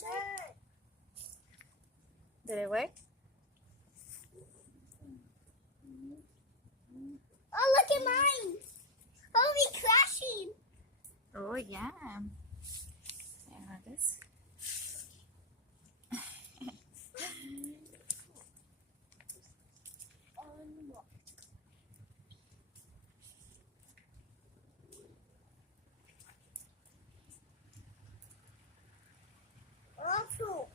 closer. Did it work? Oh, look at mine. Oh, we crashing. Oh, yeah. Yeah, this. Also,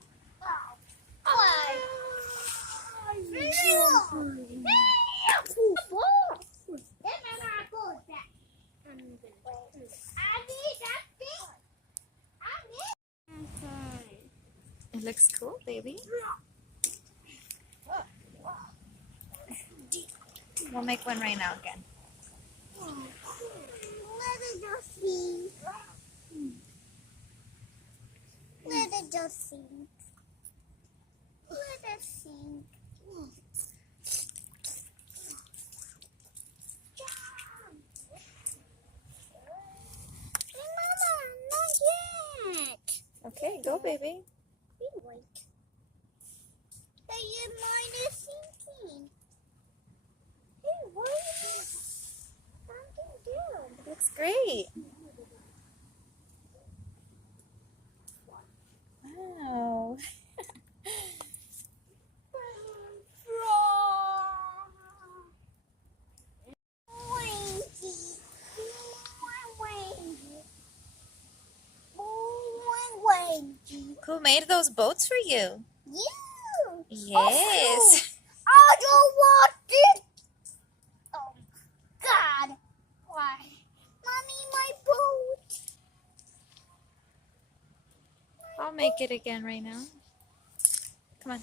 It looks cool, baby. We'll make one right now again. let it just see. Let it just sink. Let it sink. Mama, not yet. Okay, go, baby. Wait. Hey, your mind is sinking. Hey, what is something doing? Looks great. Wow. Who made those boats for you? You. Yes. I don't want it. Oh, God. Why? Mommy, my boat. I'll make it again right now. Come on.